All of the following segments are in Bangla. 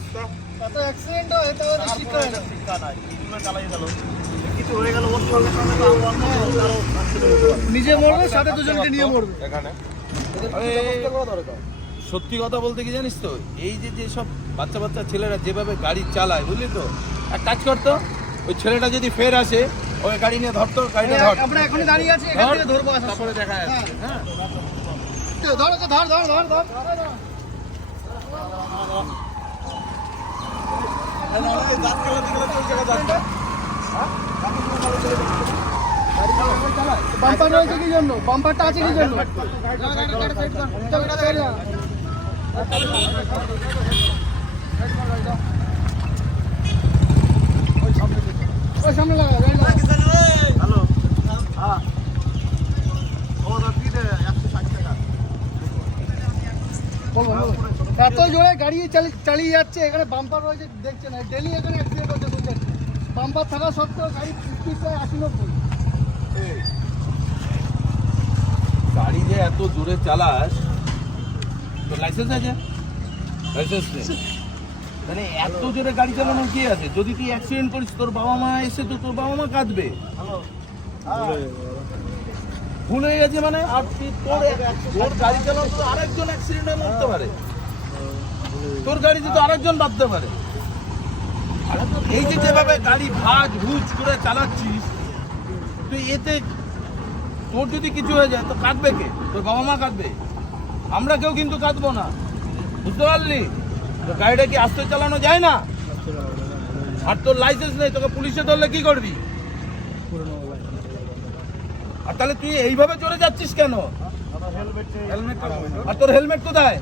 অবস্থা। এত অ্যাক্সিডেন্ট হয় এটা ওদের শিক্ষা হয় না। শিক্ষা নাই, কিভাবে চালাই গেল, কিছু হয়ে গেল ওর সঙ্গে সঙ্গে তো আরো অন্য কারো accident হতে পারে। নিজে মরবে সাথে দুজনকে নিয়ে মরবে। এখানে সত্যি কথা বলতে কি জানিস তো, এই যে যেসব বাচ্চা বাচ্চা ছেলেরা যেভাবে গাড়ি চালায়, বুঝলি তো, এক কাজ করতো, ওই ছেলেটা যদি ফের আসে ওই গাড়ি নিয়ে ধরতো, গাড়িটা ধর। আমরা এখনই দাঁড়িয়ে আছি, এখান থেকে ধরবো আসার তারপরে দেখা যাচ্ছে। হ্যাঁ ধর ধর ধর ধর ধর। বাম্পার রয়েছে কি জন্য? বাম্পারটা আছে কি জন্য? ওই সামনে লাগা। হ্যালো, হ্যাঁ ও রাত্রিতে 160 টাকা। এত জোরে গাড়ি চালিয়ে যাচ্ছে, এখানে বাম্পার রয়েছে দেখছে না, ডেলি এখানে অ্যাক্সিডেন্ট হচ্ছে শুনছেন। বাম্পার থাকা সত্ত্বেও গাড়ি স্পিড প্রায় 80-90। গাড়ি যে এত জোরে চালাস, তোর লাইসেন্স আছে? লাইসেন্স নেই, মানে এত জোরে গাড়ি চালানোর কি আছে? যদি তুই অ্যাক্সিডেন্ট করিস, তোর বাবা মা এসে তো তোর বাবা মা কাঁদবে। ভুল হয়ে গেছে মানে, আর তুই তোর গাড়ি চালানো তো আরেকজন অ্যাক্সিডেন্ট হয়ে মরতে পারে, তোর গাড়িতে তো আরেকজন বাঁধতে পারে। এই যে যেভাবে গাড়ি ভাজ ভুজ করে চালাচ্ছিস তুই, এতে তোর যদি কিছু হয়ে যায় তো কাঁদবে কে? তোর বাবা মা কাঁদবে, আমরা কেউ কিন্তু কাঁদবো না, বুঝতে পারলি? তো গাড়িটা কি আস্তে চালানো যায় না? আর তোর লাইসেন্স নেই, তোকে পুলিশে ধরলে কি করবি? আর তাহলে তুই এইভাবে চলে যাচ্ছিস কেন? আর তোর হেলমেট কোথায়?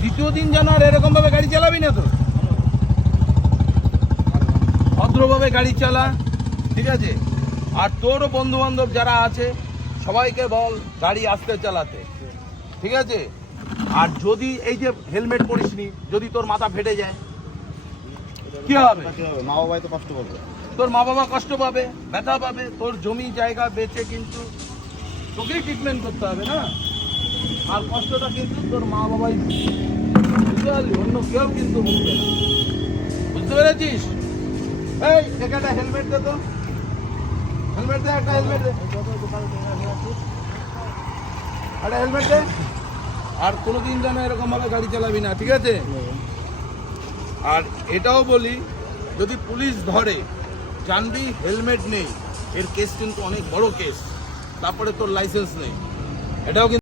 দ্বিতীয় দিন যেন আর এরকম ভাবে গাড়ি চালাবি না। তো ভদ্রভাবে গাড়ি চালা, ঠিক আছে? আর তোরও বন্ধু বান্ধব যারা আছে সবাইকে বল গাড়ি আস্তে চালাতে, ঠিক আছে? আর যদি এই যে হেলমেট পরিসনি, যদি তোর মাথা ফেটে যায় কি হবে? মা বাবাই তো কষ্ট করবে। তোর মা বাবা কষ্ট পাবে, ব্যথা পাবে, তোর জমি জায়গা বেচে কিন্তু তোকেই ট্রিটমেন্ট করতে হবে না? আর কষ্টটা কিন্তু তোর মা বাবাই, বুঝতে পারলি? অন্য কেউ কিন্তু বুঝবে না, বুঝতে পেরেছিস? এই এখানে হেলমেট দে তো, হেলমেট দে, একটা হেলমেট দে, একটা হেলমেট দে। আর কোনোদিন যেন এরকম ভাবে গাড়ি চালাবি না, ঠিক আছে? আর এটাও বলি, যদি পুলিশ ধরে জানবি হেলমেট নেই, এর কেস কিন্তু অনেক বড় কেস, তারপরে তোর লাইসেন্স নেই, এটাও কিন্তু